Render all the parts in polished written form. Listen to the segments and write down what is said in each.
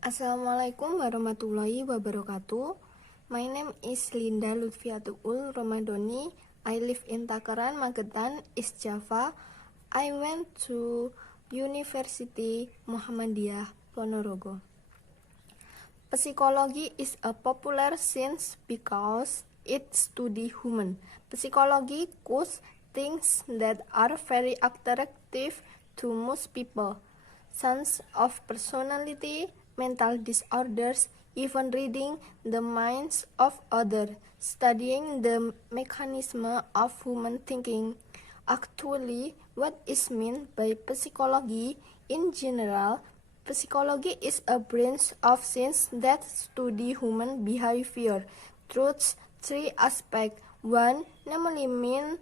Assalamualaikum warahmatullahi wabarakatuh. My name is Linda Lutfiatul Ramadhani. I live in Takaran, Magetan, East Java. I went to University Muhammadiyah Ponorogo. Psychology is a popular science because it studies human. Psychology causes things that are very attractive to most people. Sense of personality, mental disorders, even reading the minds of others, studying the mechanism of human thinking. Actually, what is meant by psychology in general? Psychology is a branch of science that studies human behavior through three aspects. One, namely mean,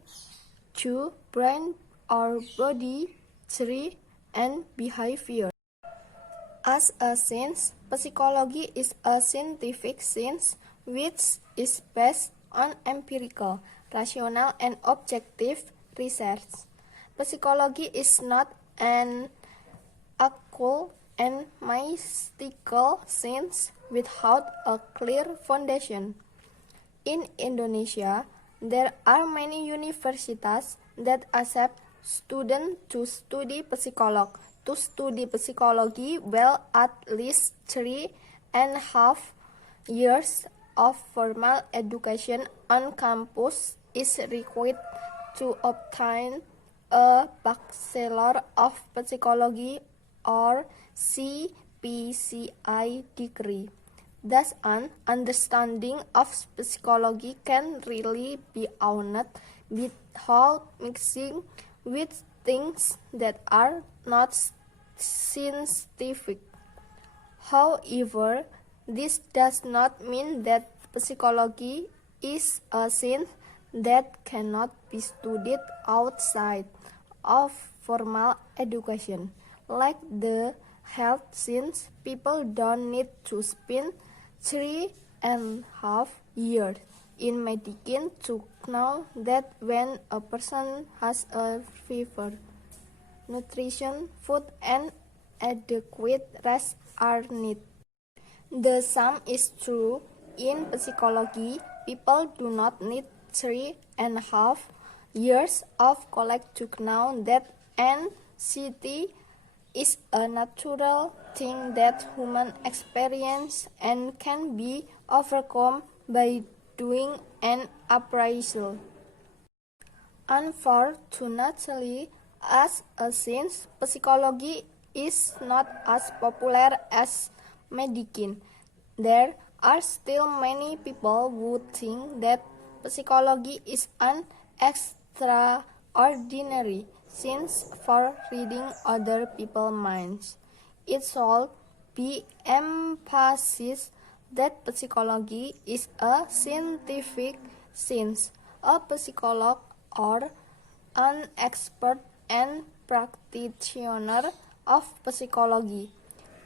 two, brain or body, three, and behavior. As a science, psychology is a scientific science which is based on empirical, rational, and objective research. Psychology is not an occult and mystical science without a clear foundation. In Indonesia, there are many universities that accept students to study psychology. To study psychology well, at least 3.5 years of formal education on campus is required to obtain a Bachelor of Psychology or CPCI degree. Thus, an understanding of psychology can really be owned without mixing with things that are not scientific. However, this does not mean that psychology is a science that cannot be studied outside of formal education. Like the health science, people don't need to spend 3.5 years in medicine to know that when a person has a fever, nutrition, food, and adequate rest are needed. The same is true in psychology. People do not need 3.5 years of college to know that anxiety is a natural thing that humans experience and can be overcome by doing an appraisal. Unfortunately, as a science, psychology is not as popular as medicine. There are still many people who think that psychology is an extraordinary science for reading other people's minds. It should be emphasized that psychology is a scientific science. A psychologist or an expert and practitioner of psychology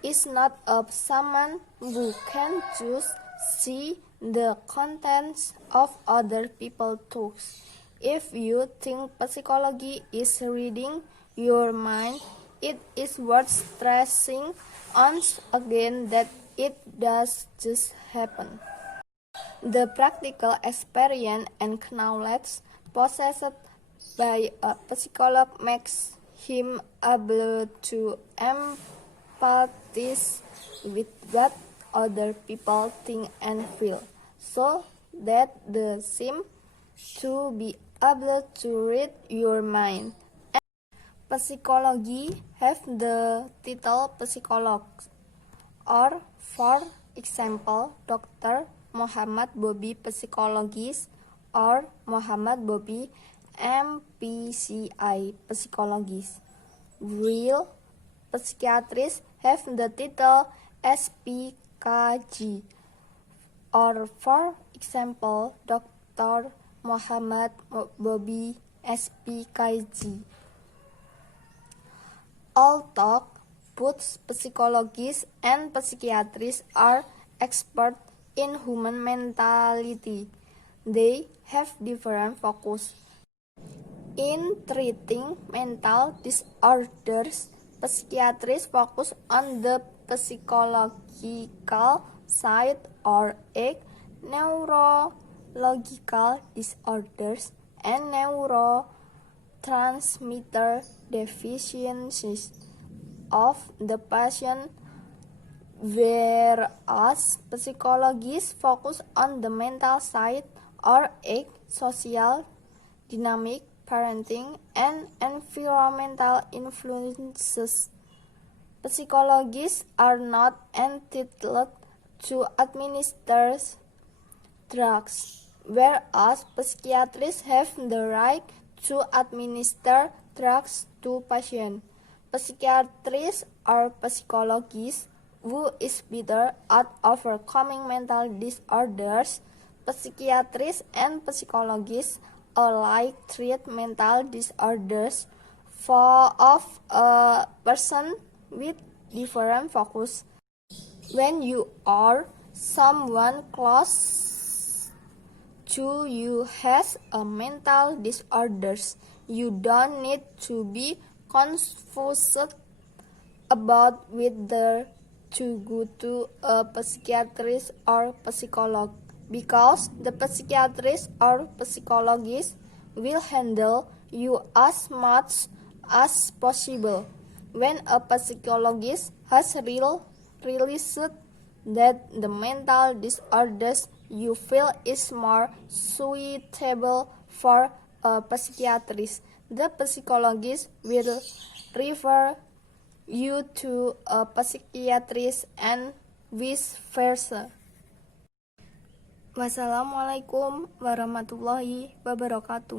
is not a someone who can just see the contents of other people's thoughts. If you think psychology is reading your mind, it is worth stressing once again that it does just happen. The practical experience and knowledge possessed by a psychologist makes him able to empathize with what other people think and feel, so that they seem to be able to read your mind. Psychology have the title psycholog, or for example, Dr. Muhammad Bobi psychologist or Muhammad Bobi MPCI psychologist. While psychiatrists have the title SPKG, or for example, Dr. Muhammad Bobi SPKG. Although both psychologists and psychiatrists are experts in human mentality, they have different focus. In treating mental disorders, psychiatrists focus on the psychological side or 8 neurological disorders and neurotransmitter deficiencies of the patient, whereas psychologists focus on the mental side or 8 social, dynamic, parenting, and environmental influences. Psychologists are not entitled to administer drugs, whereas psychiatrists have the right to administer drugs to patients. Psychiatrists or psychologists who is better at overcoming mental disorders. Psychiatrists and psychologists alike treat mental disorders of a person with different focus. When you or someone close to you has a mental disorders, you don't need to be confused about whether to go to a psychiatrist or psychologist, because the psychiatrist or psychologist will handle you as much as possible. When a psychologist has realized that the mental disorders you feel is more suitable for a psychiatrist, the psychologist will refer you to a psychiatrist and vice versa. Wassalamualaikum warahmatullahi wabarakatuh.